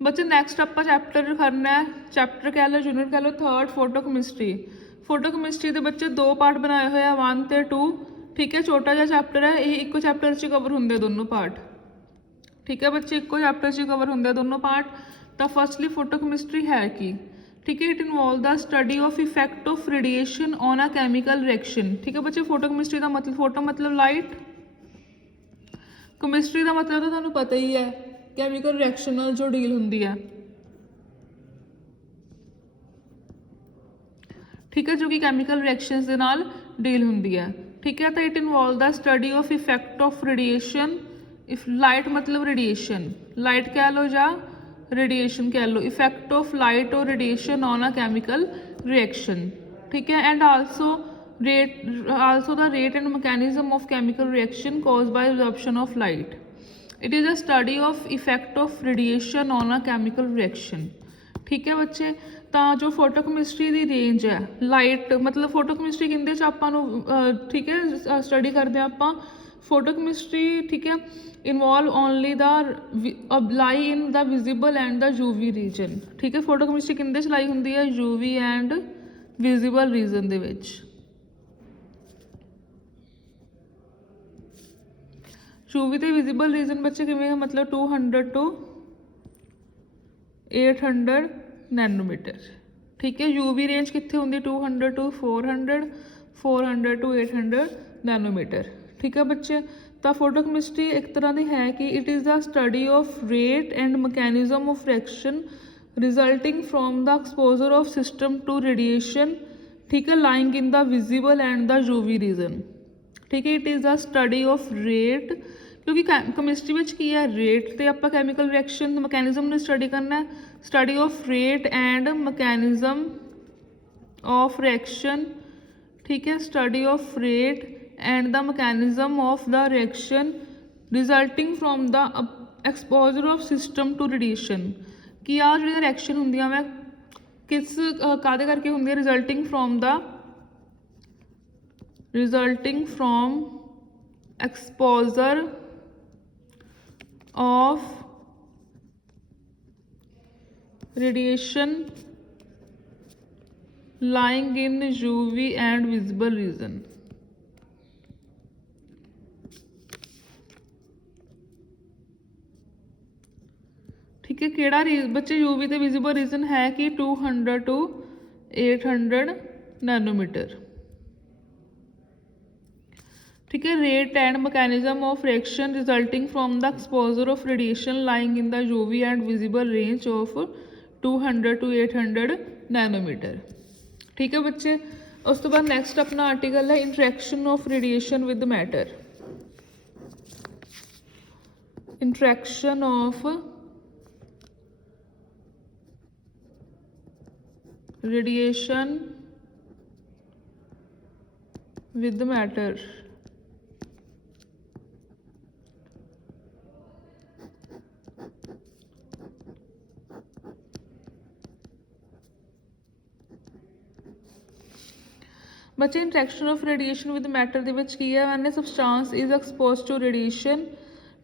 बच्चे नैक्सट आप चैप्टर करना है, चैप्टर कह लो यूनिट कह लो 3rd फोटोकैमिस्ट्री। फोटोकैमिस्ट्री के बच्चे 2 पार्ट बनाए हुए हैं 1 ते 2। ठीक है, छोटा जहा चैप्टर है, ये एक चैप्टर च कवर होंगे दोनों पार्ट। ठीक है बच्चे, एक चैप्टर च कवर होंगे दोनों पार्ट। तो फर्स्टली फोटोकैमिस्ट्री है कि, ठीक है, it involve the study of effect of radiation on a chemical reaction. ठीक है बच्चे, फोटोकैमिस्ट्री का मतलब फोटो मतलब लाइट, कैमिस्ट्री का मतलब तो तुहानू पता ही है कैमिकल रिएक्शन नाल जो डील होंदी है। ठीक है, जो कि कैमिकल रिएक्शंस दे नाल डील होंदी है। ठीक है, तो it involve the study of effect of radiation. If light मतलब रेडिएशन, लाइट कह लो या रेडिएशन कह लो, इफेक्ट ऑफ लाइट और radiation on a chemical reaction. ठीक है, and also the rate and mechanism of chemical reaction caused by absorption of light. It is a study of effect of radiation on a chemical reaction. ठीक है बच्चे, तो जो फोटोकैमिस्ट्री की range है light मतलब फोटोकैमिस्ट्री किंदे च आपां नूं ठीक है स्टडी करते हैं आपां फोटोकैमिस्ट्री। ठीक है, involve only the light in the visible and the UV region. ठीक है, फोटोकैमिस्ट्री किंदे च लाई हुंदी है यूवी एंड विजिबल रीजन दे विच। यूवी ते विजिबल रीजन बच्चे किवें है मतलब 200 to 800 नैनोमीटर। ठीक है, यूवी रेंज कितने होंगी 200 to 400, 400 to 800 नैनोमीटर। ठीक है बच्चे, तो फोटोकैमिस्ट्री एक तरह की है कि it is the study of rate and mechanism of reaction resulting from the exposure of system to radiation. ठीक है, lying in the visible and the UV region. ठीक है, it is the study of rate, क्योंकि chemistry में की है rate तो आप कैमिकल रिएक्शन मैकेनिज्म ने स्टडी करना है, study of rate and mechanism of reaction. ठीक है, study of rate and the mechanism of the reaction resulting from the exposure of system to radiation. कि आ जो रिएक्शन होंदियां मैं किस कादे करके होंदियां resulting from exposure of radiation lying in UV and visible region। ठीक है, केड़ा बच्चे यूवी ते विजिबल रीजन है कि 200 to 800 नैनोमीटर। ठीक है, rate and mechanism of reaction resulting from the exposure of radiation lying in the UV and visible range of 200 to 800 nanometre. ठीक है बच्चे, उस तो बाद नैक्सट अपना आर्टिकल है interaction of radiation with matter. Interaction of radiation with matter. बच्चे interaction of radiation with matter दे विच की है when a substance is expose to radiation.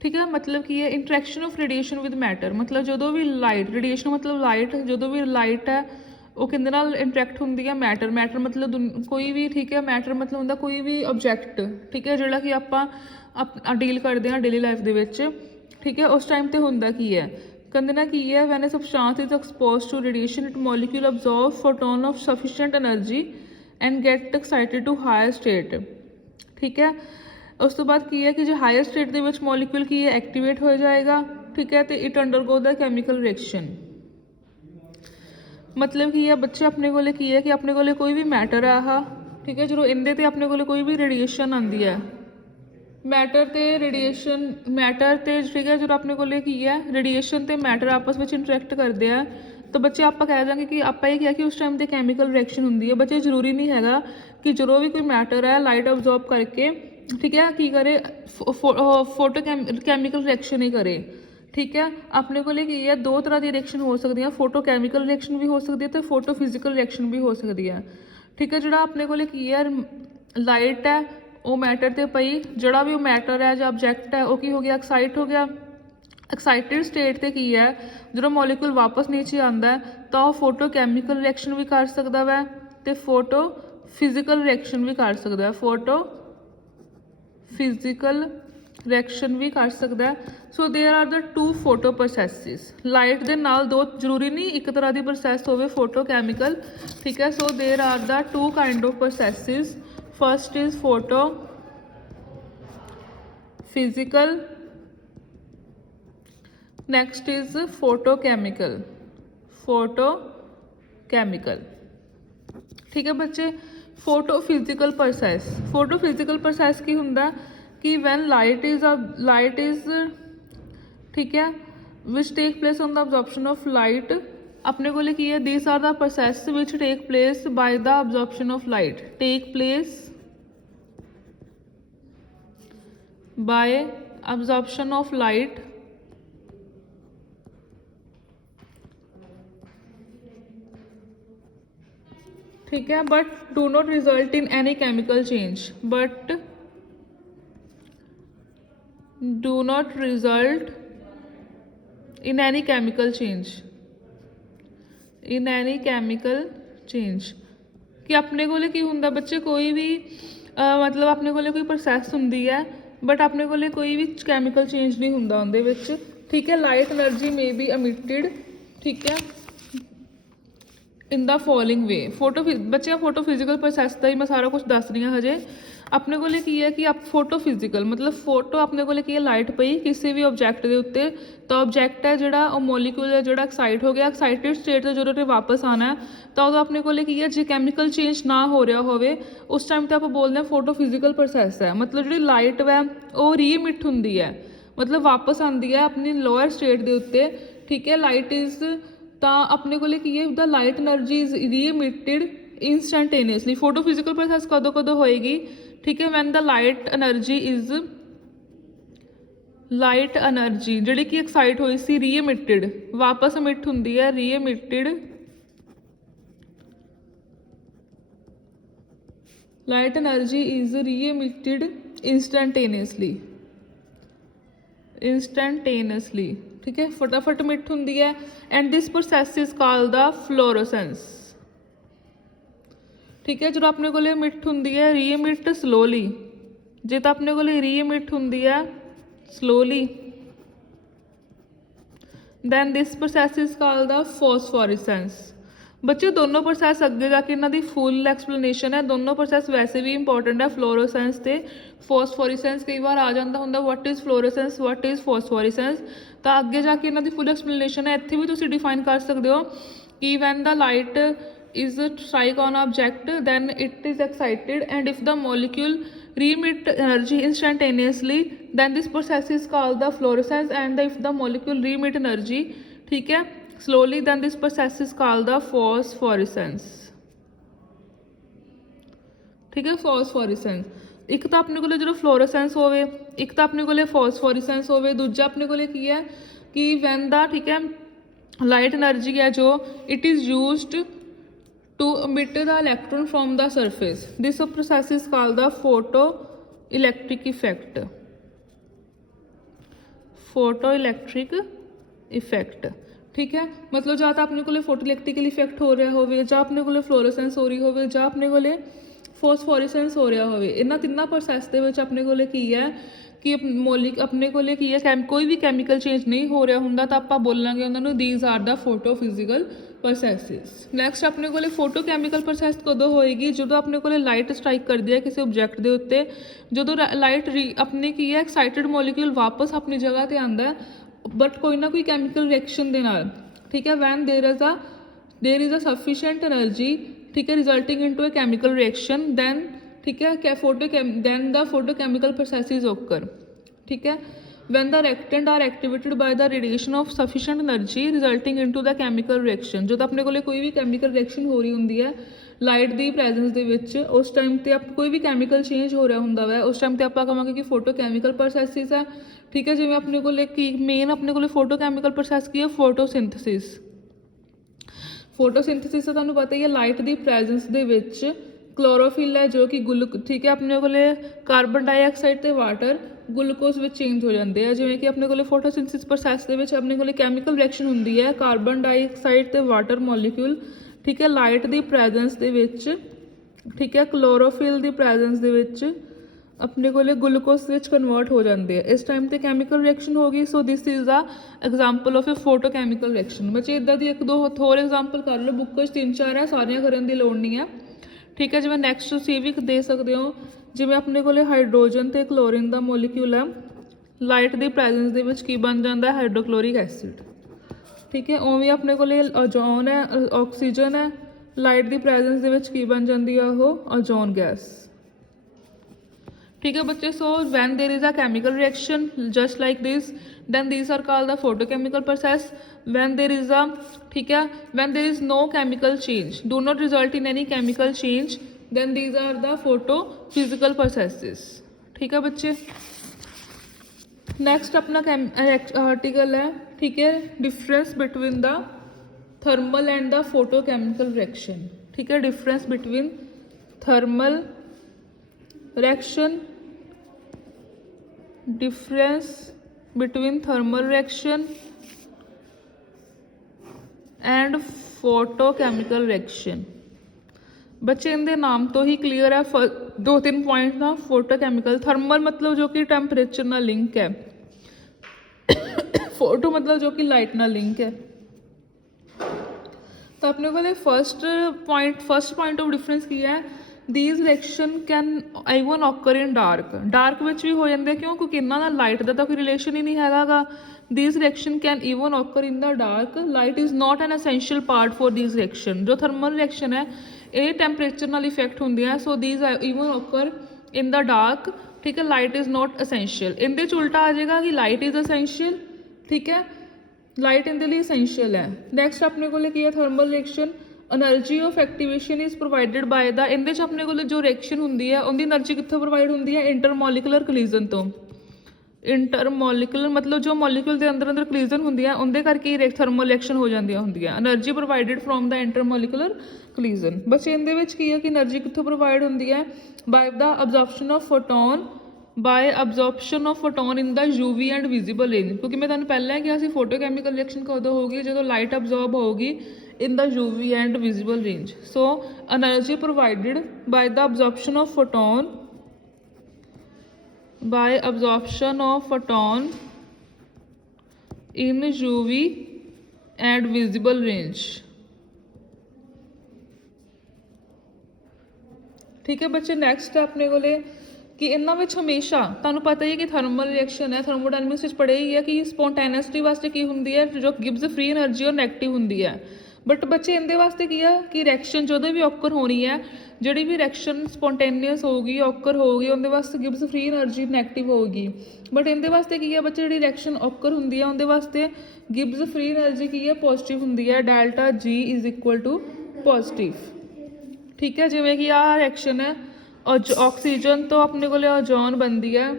ठीक है, मतलब की है interaction of radiation with matter मतलब जो भी लाइट रेडिएशन मतलब लाइट जो भी लाइट है वो किंदे नाल इंट्रैक्ट होंदी है मैटर। मैटर मतलब कोई भी, ठीक है, मैटर मतलब होंदा कोई भी ऑब्जैक्ट। ठीक है, जिहड़ा कि आपां डील करते हैं डेली लाइफ दे विच। ठीक है, उस टाइम ते होंदा की है कहते ना की है when a substance is expose to radiation it molecule absorb photon of sufficient energy and get excited to higher state. ठीक है, उस तो बाद की है कि जो हायर स्टेट के मॉलिक्यूल की है एक्टिवेट हो जाएगा। ठीक है, तो it undergo the chemical reaction. मतलब की है बच्चे अपने को की है कि अपने को कोई भी मैटर है आह, ठीक है, जो इनदे ते अपने को कोई भी रेडिएशन आती है मैटर ते रेडिएशन मैटर ते ठीक है, जो अपने को की है रेडिएशन ते मैटर आपस में इंटरैक्ट करते हैं तो बच्चे आप कह देंगे कि आप ये किया कि उस टाइम पर कैमिकल रिएक्शन होंगी है। बच्चे जरूरी नहीं है कि जो भी कोई मैटर है लाइट ऑब्जॉर्व करके, ठीक है, की करे फोटो कैमिकल रिएक्शन ही करे। ठीक है, अपने को की है दो तरह की रिएक्शन हो सकती है, फोटो कैमिकल रिएक्शन भी हो सकती है तो फोटो फिजिकल रिएक्शन भी हो सकती है। ठीक है, जो अपने को की है लाइट है वो मैटर ते पई, जोड़ा भी मैटर है जो ऑब्जैक्ट है वो की हो गया एक्साइट हो गया, एक्साइटेड स्टेट ते की है जो मॉलिक्यूल वापस नीचे आता है तो वह फोटो कैमिकल रिएक्शन भी कर सकता वै तो फोटो फिजिकल रिएक्शन भी कर सकता है फोटो फिजिकल रिएक्शन भी कर सकता है so there are the two photo processes light के नाल दो जरूरी नहीं एक तरह की प्रोसैस हो फोटो कैमिकल ठीक है so there are the two kind of processes first is photophysical next is photochemical ठीक है बच्चे फोटोफिजिकल प्रोसैस की हुंदा कि वैन लाइट इज ठीक है which take place on the absorption of light अपने को की है these are the process which take place by the absorption of light take place by absorption of light ठीक है but do not result in any chemical change in any chemical change कि अपने को की हुंदा बच्चे कोई भी मतलब अपने को कोई प्रोसैस हुंदी है बट अपने को कोई भी केमिकल चेंज नहीं हुंदा उहदे विच ठीक है light energy may be emitted ठीक है इन द फॉलोइंग वे बच्चे फोटो फिजिकल प्रोसैस का ही मैं सारा कुछ दस रही हाँ हजे अपने को की है कि आप फोटो फिजिकल मतलब फोटो अपने को की है लाइट पई किसी भी ऑब्जैक्ट के उत्ते तो ऑब्जैक्ट है जोड़ा मॉलिक्यूल है जोड़ा एक्साइट हो गया एक्साइटेड स्टेट से जो वापस आना है तो उदो अपने को की है जो कैमिकल चेंज ना हो रहा हो उस टाइम तो आप बोलते हैं फोटो फिजिकल प्रोसैस है मतलब जी लाइट वै वो रीमिट होंगी है मतलब वापस आती है अपनी लोअर स्टेट के उत्ते ठीक है लाइट इज तो अपने को की है the light energy is reemitted instantaneously photophysical process कदों कदों होएगी ठीक है वैन द लाइट एनर्जी जी कि एक्साइट हुई सी रीमिटेड वापस एमिट होंगी है reemitted light energy is reemitted instantaneously ठीक है फटाफट मिट होंगी है and this process is called the fluorescence ठीक है जो अपने को मिट होंगी है रीमिट स्लोली जे तो अपने को रीमिट होंगी है slowly then this process is called the phosphorescence बच्चे दोनों प्रोसैस अगे जाके इन्हों की फुल एक्सप्लेनेशन है दोनों प्रोसैस वैसे भी इंपॉर्टेंट है फ्लोरोसेंस ते फॉस्फोरेसेंस कई बार आ जाता होंगे what is fluorescence what is phosphorescence तो अगे जाके इन्हों की फुल एक्सप्लेनेशन है इत्थे भी तुसीं डिफाइन कर सकते हो कि when the light is strike on object then it is excited and if the molecule reemit energy instantaneously then this process is called the fluorescence and if the molecule reemit energy ठीक है slowly then this process is called the phosphorescence ठीक है phosphorescence एक तो अपने को जो fluorescence हो एक तो अपने को फॉस्फोरेसेंस हो दूजा अपने को की है कि वैन द ठीक है लाइट एनर्जी है जो it is used to emit the electron from the surface this process is called the photoelectric effect ठीक है मतलब ਜਾਂ ਤਾਂ ਆਪਣੇ ਕੋਲੇ फोटो इलैक्ट्रिकल इफेक्ट हो रहा हो ਜਾਂ ਆਪਣੇ ਕੋਲੇ फ्लोरोसेंस हो रही हो ਜਾਂ ਆਪਣੇ ਕੋਲੇ ਫੋਸਫੋਰੈਸੈਂਸ हो रहा हो ਇਹਨਾਂ ਤਿੰਨਾਂ ਪ੍ਰੋਸੈਸ ਦੇ ਵਿੱਚ ਆਪਣੇ ਕੋਲੇ ਕੀ ਹੈ ਕਿ ਆਪਣੇ ਕੋਲੇ ਕੀ ਹੈ ਕੋਈ ਵੀ ਕੈਮੀਕਲ ਚੇਂਜ ਨਹੀਂ ਹੋ ਰਿਹਾ ਹੁੰਦਾ ਤਾਂ ਆਪਾਂ ਬੋਲਾਂਗੇ ਉਹਨਾਂ ਨੂੰ these are the photo physical processes next ਆਪਣੇ ਕੋਲੇ ਫੋਟੋ ਕੈਮੀਕਲ ਪ੍ਰੋਸੈਸ ਕਦੋਂ ਹੋਏਗੀ ਜਦੋਂ ਆਪਣੇ ਕੋਲੇ ਲਾਈਟ ਸਟ੍ਰਾਈਕ ਕਰਦੀ ਹੈ ਕਿਸੇ ਆਬਜੈਕਟ ਦੇ ਉੱਤੇ ਜਦੋਂ ਲਾਈਟ ਆਪਣੇ ਕੀ ਹੈ ਐਕਸਾਈਟਡ ਮੋਲੀਕਿਊਲ ਵਾਪਸ ਆਪਣੀ ਜਗ੍ਹਾ ਤੇ ਆਉਂਦਾ बट कोई ना कोई कैमिकल रिएक्शन के नाल ठीक है when there is a sufficient energy ठीक है resulting into a chemical reaction then ठीक है then the photochemical processes occur ठीक है when the reactant are activated by the radiation of sufficient energy resulting into the chemical reaction जो अपने को कोई भी कैमिकल रिएक्शन हो रही होंगी है लाइट की प्रैजेंस के विच उस टाइम पर आप कोई भी कैमिकल चेंज हो रहा होंगे वै उस टाइम पर आप कहांगे कि फोटो कैमिकल प्रोसैसिस है ठीक है जिवें अपने को मेन अपने को फोटो कैमिकल प्रोसैस की है फोटोसिंथेसिस तो तुहानूं पता ही है लाइट की प्रैजेंस दे विच क्लोरोफिल है जो कि ठीक है अपने को कार्बन डाइऑक्साइड ते वाटर ਗਲੂਕੋਜ਼ ਵਿੱਚ ਚੇਂਜ ਹੋ ਜਾਂਦੇ ਆ। ਜਿਵੇਂ ਕਿ ਆਪਣੇ ਕੋਲੇ ਫੋਟੋਸਿੰਥਸਿਸ ਪ੍ਰੋਸੈਸ ਦੇ ਵਿੱਚ ਆਪਣੇ ਕੋਲੇ ਕੈਮੀਕਲ ਰਿਐਕਸ਼ਨ ਹੁੰਦੀ ਹੈ ਕਾਰਬਨ ਡਾਈਆਕਸਾਈਡ ਤੇ ਵਾਟਰ ਮੋਲੀਕਿਊਲ, ਠੀਕ ਹੈ, ਲਾਈਟ ਦੀ ਪ੍ਰੈਜ਼ੈਂਸ ਦੇ ਵਿੱਚ, ਠੀਕ ਹੈ, ਕਲੋਰੋਫਿਲ ਦੀ ਪ੍ਰੈਜ਼ੈਂਸ ਦੇ ਵਿੱਚ ਆਪਣੇ ਕੋਲੇ ਗਲੂਕੋਜ਼ ਵਿੱਚ ਕਨਵਰਟ ਹੋ ਜਾਂਦੇ ਆ। ਇਸ ਟਾਈਮ ਤੇ ਕੈਮੀਕਲ ਰਿਐਕਸ਼ਨ ਹੋ ਗਈ। So this is a example of a photochemical reaction. ਬੱਚੇ ਇਦਾਂ ਦੀ ਇੱਕ ਦੋ ਹੋਰ ਐਗਜ਼ਾਮਪਲ ਕਰ ਲਓ, ਬੁੱਕ 'ਚ 3-4 ਹੈ, ਸਾਰੀਆਂ ਕਰਨ ਦੀ ਲੋੜ ਨਹੀਂ ਹੈ, ਠੀਕ ਹੈ। ਜਿਵੇਂ ਨੈਕਸਟ ਤੁਸੀਂ ਵੀ ਦੇ ਸਕਦੇ ਹੋ, ਜਿਵੇਂ ਆਪਣੇ ਕੋਲੇ ਹਾਈਡਰੋਜਨ ਤੇ ਕਲੋਰੀਨ ਦਾ ਮੋਲੀਕਿਊਲ ਹੈ, ਲਾਈਟ ਦੀ ਪ੍ਰੈਜ਼ੈਂਸ ਦੇ ਵਿੱਚ ਕੀ ਬਣ ਜਾਂਦਾ, ਹਾਈਡਰੋਕਲੋਰਿਕ ਐਸਿਡ, ਠੀਕ ਹੈ। ਉਵੇਂ ਆਪਣੇ ਕੋਲੇ ਓਜ਼ੋਨ ਹੈ, ਆਕਸੀਜਨ ਹੈ, ਲਾਈਟ ਦੀ ਪ੍ਰੈਜ਼ੈਂਸ ਦੇ ਵਿੱਚ ਕੀ ਬਣ ਜਾਂਦੀ ਆ, ਉਹ ਓਜ਼ੋਨ ਗੈਸ, ठीक है बच्चे। So when there is a chemical reaction just like this, then these are called the photochemical process. When there is a, ठीक है, when there is no chemical change, do not result in any chemical change, then these are the photophysical processes, ठीक है बच्चे। Next अपना article है, ठीक है, difference between the thermal and the photochemical reaction, ठीक है, difference between thermal reaction, difference between thermal reaction and photochemical reaction। बच्चे इनके नाम तो ही क्लियर है, 2-3 पॉइंट ना। फोटोकैमिकल, थर्मल मतलब जो कि टैंपरेचर ना लिंक है, फोटो मतलब जो कि लाइट ना लिंक है। तो अपने को फर्स्ट पॉइंट ऑफ डिफरेंस की है, these reaction can even occur in dark ਵਿੱਚ ਵੀ ਹੋ ਜਾਂਦੇ। ਕਿਉਂ? ਕਿਉਂਕਿ ਇਹਨਾਂ ਦਾ ਲਾਈਟ ਦਾ ਤਾਂ ਕੋਈ ਰਿਲੇਸ਼ਨ ਹੀ ਨਹੀਂ ਹੈਗਾ ਗਾ। these reaction can even occur in the dark, light is not an essential part for these reaction। ਜੋ ਥਰਮਲ ਰਿਐਕਸ਼ਨ ਹੈ ਇਹ ਟੈਂਪਰੇਚਰ ਨਾਲ ਇਫੈਕਟ ਹੁੰਦੀਆਂ, ਸੋ these even occur in the dark, ਠੀਕ ਹੈ, ਲਾਈਟ ਇਜ਼ ਨੋਟ ਅਸੈਂਸ਼ੀਅਲ। ਇਹਦੇ 'ਚ ਉਲਟਾ ਆ ਜਾਏਗਾ ਕਿ ਲਾਈਟ ਇਜ਼ ਅਸੈਂਸ਼ੀਅਲ, ਠੀਕ ਹੈ, ਲਾਈਟ ਇਹਦੇ ਲਈ ਅਸੈਂਸ਼ੀਅਲ ਹੈ। ਨੈਕਸਟ ਆਪਣੇ ਕੋਲ ਕੀ ਹੈ, thermal reaction, energy of activation is provided by the, ਇਹਦੇ 'ਚ ਆਪਣੇ ਕੋਲ ਜੋ ਰਿਐਕਸ਼ਨ ਹੁੰਦੀ ਹੈ ਉਹਦੀ એનર્ਜੀ ਕਿੱਥੋਂ ਪ੍ਰੋਵਾਈਡ ਹੁੰਦੀ ਹੈ, ਇੰਟਰਮੋਲੀਕੂਲਰ ਕੋਲੀਜ਼ਨ ਤੋਂ। ਇੰਟਰਮੋਲੀਕੂਲਰ ਮਤਲਬ ਜੋ ਮੋਲੀਕੂਲ ਦੇ ਅੰਦਰ ਅੰਦਰ ਕੋਲੀਜ਼ਨ ਹੁੰਦੀ ਹੈ ਉਹਦੇ ਕਰਕੇ ਹੀ ਥਰਮਲ ਰਿਐਕਸ਼ਨ ਹੋ ਜਾਂਦੀਆਂ ਹੁੰਦੀਆਂ। Energy provided from the intermolecular collision. ਬਸ ਇਹਦੇ ਵਿੱਚ ਕੀ ਹੈ ਕਿ એનર્ਜੀ ਕਿੱਥੋਂ ਪ੍ਰੋਵਾਈਡ ਹੁੰਦੀ ਹੈ, by the absorption of photon, by absorption of photon in the UV and visible range. ਕਿਉਂਕਿ ਮੈਂ ਤੁਹਾਨੂੰ ਪਹਿਲਾਂ ਹੀ ਕਿਹਾ ਸੀ ਫੋਟੋਕੈਮੀਕਲ ਰਿਐਕਸ਼ਨ ਕਦੋਂ ਹੋਊਗੀ, ਜਦੋਂ ਲਾਈਟ ਅਬਜ਼ੌਰਬ ਹੋਊਗੀ in the UV and visible range। So energy provided by the absorption of photon, by absorption of photon in UV and visible range, ठीक है बच्चे। नेक्स्ट है अपने कोले कि ਇਹਨਾਂ ਵਿੱਚ ਹਮੇਸ਼ਾ ਤੁਹਾਨੂੰ ਪਤਾ ਹੀ ਹੈ ਕਿ ਥਰਮਲ ਰਿਐਕਸ਼ਨ ਹੈ, ਥਰਮੋਡਾਇਨਾਮਿਕਸ ਵਿੱਚ ਪੜ੍ਹਿਆ ਹੀ ਹੈ ਕਿ ਸਪੌਂਟੇਨੀਅਸਟੀ ਵਾਸਤੇ ਕੀ ਹੁੰਦੀ ਹੈ, ਜੋ ਗਿਵਸ ਫ੍ਰੀ એનર્ਜੀ ਉਹ ਨੈਗੇਟਿਵ ਹੁੰਦੀ ਹੈ। ਬਟ ਬੱਚੇ ਇਹਦੇ ਵਾਸਤੇ ਕੀ ਆ ਕਿ ਰਿਐਕਸ਼ਨ ਜਦੋਂ ਵੀ ਓਕਰ ਹੋਣੀ ਹੈ, ਜਿਹੜੀ ਵੀ ਰਿਐਕਸ਼ਨ ਸਪੌਂਟੇਨੀਅਸ ਹੋਊਗੀ, ਓਕਰ ਹੋਊਗੀ, ਉਹਦੇ ਵਾਸਤੇ ਗਿਵਸ ਫ੍ਰੀ એનર્ਜੀ ਨੈਗੇਟਿਵ ਹੋਊਗੀ। ਬਟ ਇਹਦੇ ਵਾਸਤੇ ਕੀ ਹੈ ਬੱਚੇ, ਜਿਹੜੀ ਰਿਐਕਸ਼ਨ ਓਕਰ ਹੁੰਦੀ ਹੈ ਉਹਦੇ ਵਾਸਤੇ ਗਿਵਸ ਫ੍ਰੀ એનર્ਜੀ ਕੀ ਹੈ, ਪੋਜ਼ਿਟਿਵ ਹੁੰਦੀ ਹੈ, ਡੈਲਟਾ ਜੀ ਇਜ਼ ਇਕੁਅਲ ਟੂ ਪੋਜ਼ਿਟਿਵ, ਠੀਕ ਹੈ। ਜਿਵੇਂ ਕਿ ਆਹ ਰਿਐਕਸ਼ਨ ਹੈ, ਆਕਸੀਜਨ ਤੋਂ ਆਪਣੇ ਕੋਲ ਓਜ਼ੋਨ ਬਣਦੀ ਹੈ,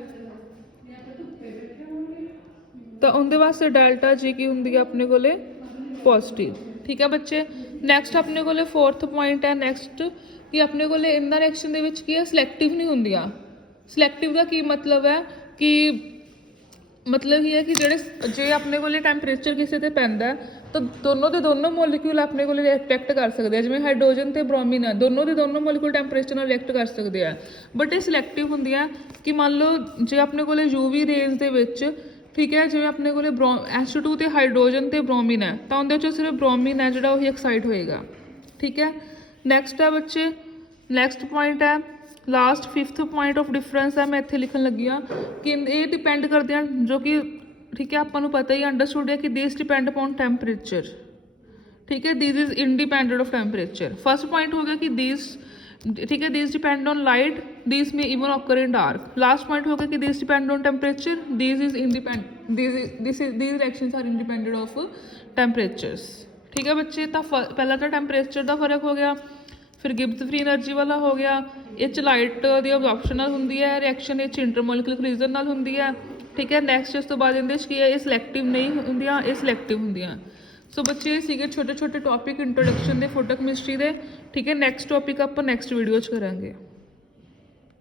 ਤਾਂ ਉਹਦੇ ਵਾਸਤੇ ਡੈਲਟਾ ਜੀ ਕੀ ਹੁੰਦੀ ਹੈ ਆਪਣੇ ਕੋਲੇ, ਪੋਜ਼ਿਟਿਵ, ਠੀਕ ਹੈ ਬੱਚੇ। ਨੈਕਸਟ ਆਪਣੇ ਕੋਲੇ 4th ਪੁਆਇੰਟ ਹੈ ਨੈਕਸਟ ਕਿ ਆਪਣੇ ਕੋਲੇ ਇਹਨਾਂ ਰਿਐਕਸ਼ਨ ਦੇ ਵਿੱਚ ਕੀ ਹੈ, ਸਿਲੈਕਟਿਵ ਨਹੀਂ ਹੁੰਦੀਆਂ। ਸਿਲੈਕਟਿਵ ਦਾ ਕੀ ਮਤਲਬ ਹੈ ਕਿ ਮਤਲਬ ਇਹ ਹੈ ਕਿ ਜੇ ਆਪਣੇ ਕੋਲੇ ਟੈਂਪਰੇਚਰ ਕਿਸੇ ਤੇ ਪੈਂਦਾ ਤਾਂ ਦੋਨੋਂ ਦੇ ਦੋਨੋਂ ਮੋਲੀਕਿਊਲ ਆਪਣੇ ਕੋਲ ਰਿਐਕਟ ਕਰ ਸਕਦੇ ਆ। ਜਿਵੇਂ ਹਾਈਡਰੋਜਨ ਤੇ ਬ੍ਰੋਮੀਨ ਹੈ, ਦੋਨੋਂ ਦੇ ਦੋਨੋਂ ਮੋਲੀਕਿਊਲ ਟੈਂਪਰੇਚਰ ਨਾਲ ਰਿਐਕਟ ਕਰ ਸਕਦੇ ਆ। ਬਟ ਇਹ ਸਿਲੈਕਟਿਵ ਹੁੰਦੀਆਂ ਕਿ ਮੰਨ ਲਓ ਜੇ ਆਪਣੇ ਕੋਲੇ ਯੂਵੀ ਰੇਂਜ ਦੇ ਵਿੱਚ, ਠੀਕ ਹੈ, ਜਿਵੇਂ ਆਪਣੇ ਕੋਲੇ H2 ਤੇ ਹਾਈਡਰੋਜਨ ਤੇ ਬ੍ਰੋਮੀਨ ਹੈ ਤਾਂ ਉਹਦੇ 'ਚੋਂ ਸਿਰਫ ਬ੍ਰੋਮੀਨ ਹੈ ਜਿਹੜਾ ਉਹੀ ਐਕਸਾਈਟ ਹੋਏਗਾ, ਠੀਕ ਹੈ। ਨੈਕਸਟ ਹੈ ਬੱਚੇ, ਨੈਕਸਟ ਪੁਆਇੰਟ ਹੈ last 5th point of difference ਹੈ, ਮੈਂ ਇੱਥੇ ਲਿਖਣ ਲੱਗੀ ਹਾਂ ਕਿ ਇਹ ਡਿਪੈਂਡ ਕਰਦੇ ਹਨ, ਜੋ ਕਿ ਠੀਕ ਹੈ ਆਪਾਂ ਨੂੰ ਪਤਾ ਹੀ ਅੰਡਰਸਟੂਡ ਹੈ ਕਿ ਦਿਸ ਡਿਪੈਂਡ ਅਪੋਨ ਟੈਂਪਰੇਚਰ, ਠੀਕ ਹੈ, this is independent of temperature. First point ਹੋ ਗਿਆ ਕਿ ਦਿਸ, ठीक है, these depend on light, these may even occur in dark। Last point होगा कि these depend on temperature, these is independent, these reactions are independent of temperatures, ठीक है बच्चे। तो पहला तो टेंपरेचर का फर्क हो गया, फिर गिब्स फ्री एनर्जी वाला हो गया, ये लाइट की अब्जॉर्प्शन नाल हुंदी है रिएक्शन, ये इंटरमोलिकुलर कोलिजन नाल हुंदी है, ठीक है। नैक्सट इस तो बाद इहदे च की है, ये सिलैक्टिव नहीं हुंदियां, ये सिलैक्टिव हुंदियां। सो बच्चे सीगे छोटे छोटे टॉपिक इंट्रोडक्शन दे फोटो केमिस्ट्री दे, ठीक है। नैक्सट टॉपिक आप नैक्सट वीडियो च करांगे।